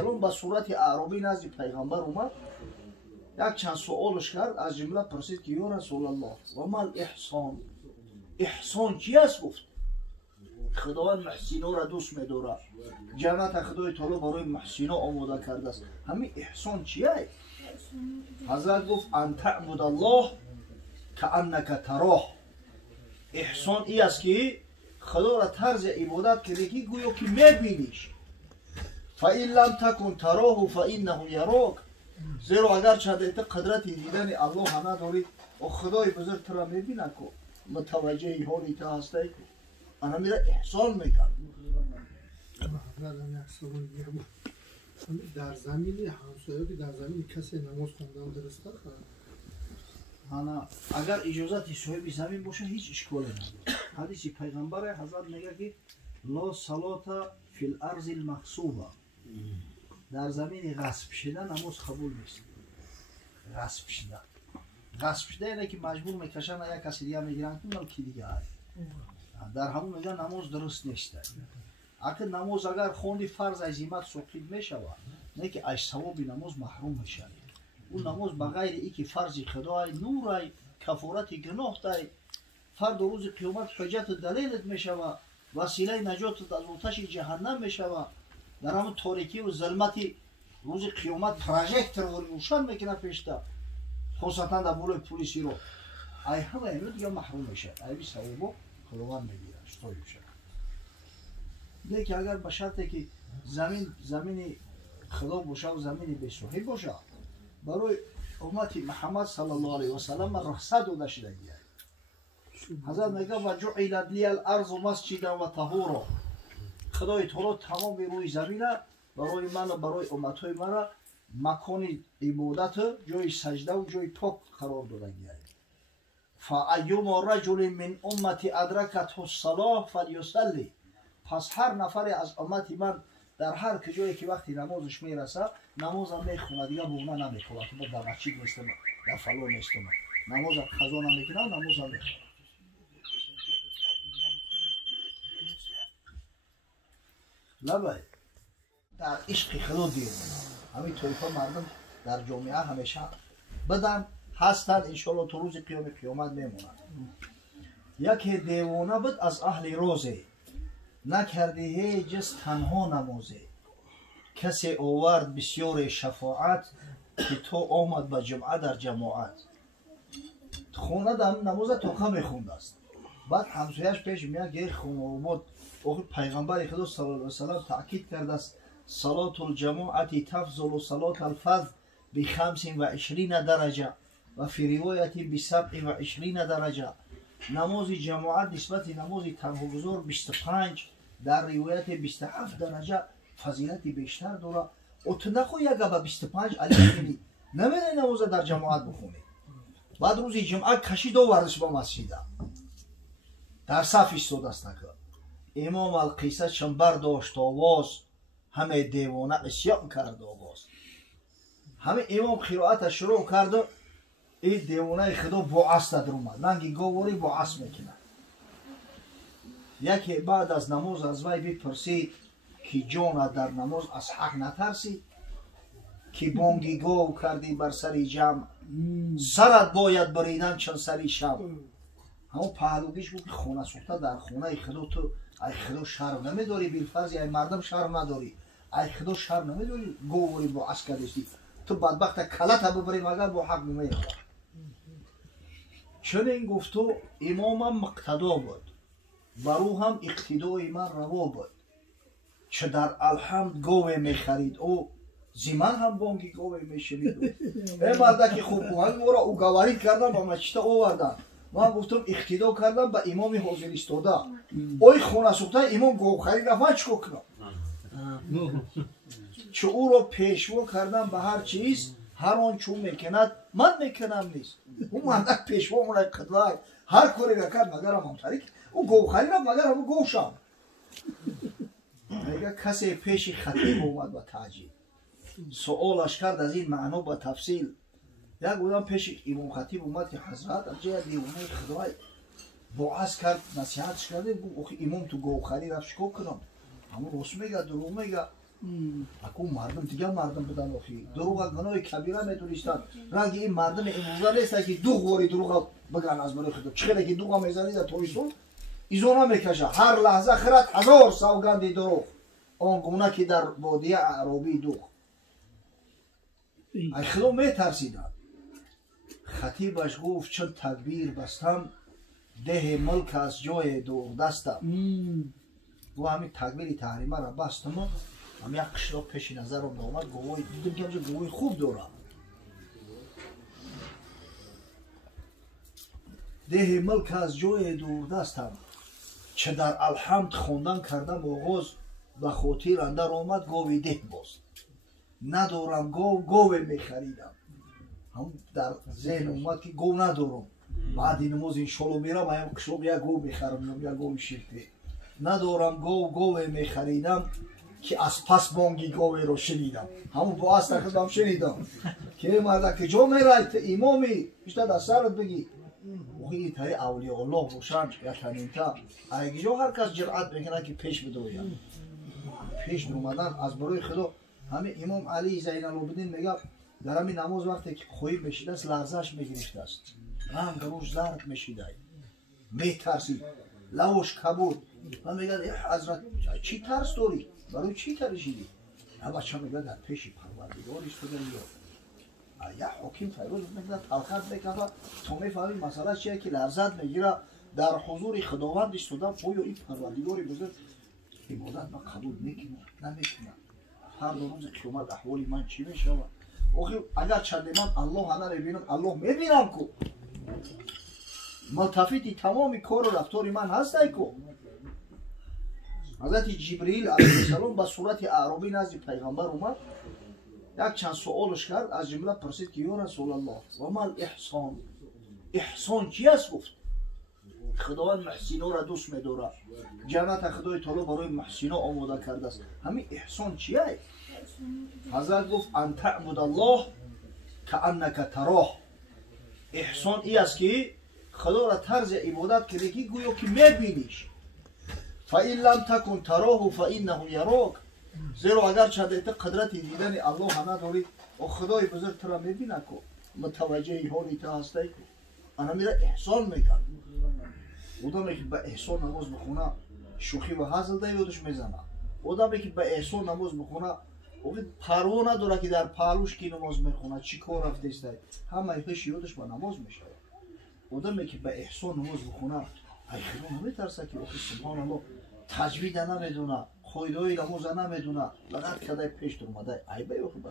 السلام به صورت اعرابی نزد پیغمبر اومد، یک چند سوالش کرد. از جمله پرسید که یا رسول الله و ما الاحسان، احسان چی است؟ گفت خداوند محسینا را دوست می‌دارد، جنت خدای تعالی برای محسینا آماده کرده است. همین احسان چیه؟ حضرت گفت ان تعبد الله کانک تراه. احسان ای است که خدا را طرز عبادت کنی که گویا که میبینیش. فإن لم تکن تراه فإنه یراک. زیرا اگر چه قدرت دیدن الله نداری و خدای بزرگ تو را میبینه که متوجه حالی تو هستی، انا میره احسان میکنه. در زمینی همسایه که در زمین کسی نماز خوندن درسته؟ اگر اجازت صاحب زمین باشه هیچ اشکالی نداره. حدیث پیغمبر حضرت میگه که لا صلاة فی الارض المغصوبه، در زمین غصب شده نماز قبول نیست. غصب شده اینه که مجبور میکشن یک کسی دیگه میگیرن که کی دیگه هست، در همون میگن نماز درست نیست. اگر نماز اگر خوندی فرض عزیمت سقوط میشود، نه که از ثواب نماز محروم میشه. اون نماز بغیر ای که فرض خدای نورای کفارت گناه دای، فرد روز قیامت حجت و دلیلت میشود، وسیله نجات از آتش جهنم میشود. در همون تاریکی و ظلمت روز قیامت پروژکتور رو روشن میکنه پیشتا، خاصتا در بالای پلیسی رو. ای همه اینو دیگه محروم میشه. ای بی ثوابو خداوند میگیره. شطور میشه. لیکن اگر به شرطی که زمین خدا باشه و زمین بی‌صاحب باشه، برای امت محمد صلی الله علیه و سلم رخصت داده شده. حضرت میگه و جعلت لی الارض مسجدا و طهورا. خدای تعالی تمام روی زمین برای من و برای امتهای من مکان عبادت، جای سجده و جای پاک قرار داده گیره. فایما رجل من امتی ادرکته الصلاه فلیصلی. پس هر نفر از امت من در هر کجایی که وقتی نمازش میرسه نماز هم میخونه، دیگه بونه نمیکنه که در مسجد نیستم، در فلان نیستم، نماز قضا نمیکنه، نماز هم میخونه. لبای در عشق خدا دیو همین طایفه مردم در جامعه همیشه بدن هستند، انشالله تو روز قیامت میمونند. یکی دیوانه بود از اهل روزه، نکرده هیچ تنها نمازه. کسی آورد بسیار شفاعت که تو آمد به جمعه در جماعت. خونه دم نماز توقع میخوند است. بعد همسایش پیش میاد که خونه بود. پیغمبر خدا صلی الله علیه و سلم تاکید کرده است صلاة الجماعت تفضل صلاة الفرد ب25 درجه و فی روایت ب27 درجه. نماز جماعت نسبت نماز تنهاگذار 25، در روایت 27 درجه فضیلت بیشتر داره. و تو نخواه یک به 25 علی کنی، نمیده نماز در جماعت بخونی. بعد روز جمعه کشید و وردش با مسجد در صف ایستاده است. امام القیصه چون برداشت آواز، همه دیوانه عصیان کرد آواز. همه امام قرائت شروع کرد و این دیوانه خدا با عصا در اومد، ننگی گواری با عصا میکنه. یکی بعد از نماز از وی بپرسید که جان در نماز از حق نترسی که بانگی گو کردی بر سری جمع، سرت باید بریدن چون سری شب. همون پهلوگیش بود که خونه سوخته در خونه خدا، تو ای خدا شرم نمیداری؟ بالفرض ای مردم شرم نداری؟ ای خدا شرم نمیداری؟ گواری با عصا کردی تو بدبخت کلت ببری مگر با حق نمیخواد. چون این گفتو امامم مقتدا بود، برو هم اقتدای من روا بود. چه در الحمد گوه میخرید او زیمن هم بانگی گوه میشنید. ای مرده که خوب بوهنگ او را او گوارید کردن با مچته آوردن. من گفتم اقتدا کردم به امام حاضر ایستاده. اوی خونه سوخته امام گوه خرید رفت چکو کنم. چه او را پیشوا کردم به هر چیز، هر آن چون میکند من میکنم نیست. اون مردک پیشوا مونه قدوه هر کاری را کرد مگر هم طریق او گوه خرید رفت مگر هم گوه شد. میگه کسی پیش خطیب اومد با تعجیب، سوالش کرد از این معنا با تفصیل. یک بودم پیش امام خطیب اومد که حضرت اجای دیوانه خدای باعث کرد نصیحتش کرده. امام تو گوخری رفت چکو کنم؟ همون راست میگه درو میگه. اكو مردم دیگه مردم بودن آخی دروغ گناه کبیره میدونستن رنگ این مردم امروزه نیست که دو غوری دروغ بگن از برای خود چقدر که دروغ میزنید در تویسون ایزونا میکشه هر لحظه خرد 1000 سوگند دروغ آن گونه که در وادی اعرابی دوغ ای خدا میترسیدن خطیبش گفت چون تکبیر بستم ده ملک از جای دوغ دستم و همین تکبیر تحریمه را بستم و هم یک قشلاق پیش نظرم آمد گوی دیدم که همچه گوی خوب دارم ده ملک از جای دور دستم چه در الحمد خوندن کردم آغاز به خاطر اندر آمد گوی ده باز ندارم گوی میخریدم هم در ذهن اومد که گو ندارم بعد این نماز این شلو میرم هم قشلاق یک گو میخرم یا گوی شیرته ندارم گوی میخریدم که از پس بانگی گاوی رو شنیدم همون با از تخدم شنیدم که مرده که جا میرایت امامی بیشتر در سرت بگی اوخی تایی اولیاء الله باشن یا تنینتا اگه جا هر کس جرعت میکنه که پیش بدوید پیش اومدن از برای خدا همه امام علی زین العابدین میگه در همین نماز وقتی که خویی بشیده است لرزش میگرفته است رنگ روش زرد میشیده میترسید لوش کبود من میگه حضرت چی ترس داری؟ برای چی ترشیدی؟ نه بچه میگه در پیش پروردگار ایستاده یا یه حکیم فیروز میگه تلخت میکنه تو میفهمی مسئله چیه که لرزت میگیره در حضور خداوند ایستادم پویا این پروردگاری بزرگ عبادت من قبول میکنه نمیکنه هر دو روز قیامت احوالی من چی میشه اگر چند من الله همه میبینم الله میبینم کو ملتفتی تمامی کار و رفتار من هسته کو حضرت جبریل علیه السلام به صورت اعرابی نزد پیغمبر اومد یک چند سوالش کرد از جمله پرسید که یا رسول الله و ما الاحسان احسان چی است گفت خداوند محسینا را دوست می‌داره جنت خدای تعالی برای محسینا آماده کرده است همین احسان چیه حضرت گفت ان تعبد الله کانک تراه احسان ای است که خدا را طرز عبادت کنی که گویا که می‌بینیش فَإِن لَمْ تَكُنْ تَرَاهُ فَإِنَّهُ يَرَاكَ زیرا اگر چند قدرت دیدن الله نداری و خدای بزرگ تو را میبینه که متوجه حالی تو هستی که انا میره احسان میکنه آدمی که به احسان نماز بخونه شوخی و هزل در یادش میزنه آدمی که به احسان نماز بخونه پروا نداره که در پهلوش کی نماز میخونه چی کار رفته است همه ایش یادش به نماز میشه آدمی که به احسان نماز بخونه ای خدا نمیترسه که سبحان الله تجوید نمیدونه خواهیدهای نماز نمیدونه لغت کده پیش در اومده ای به خدا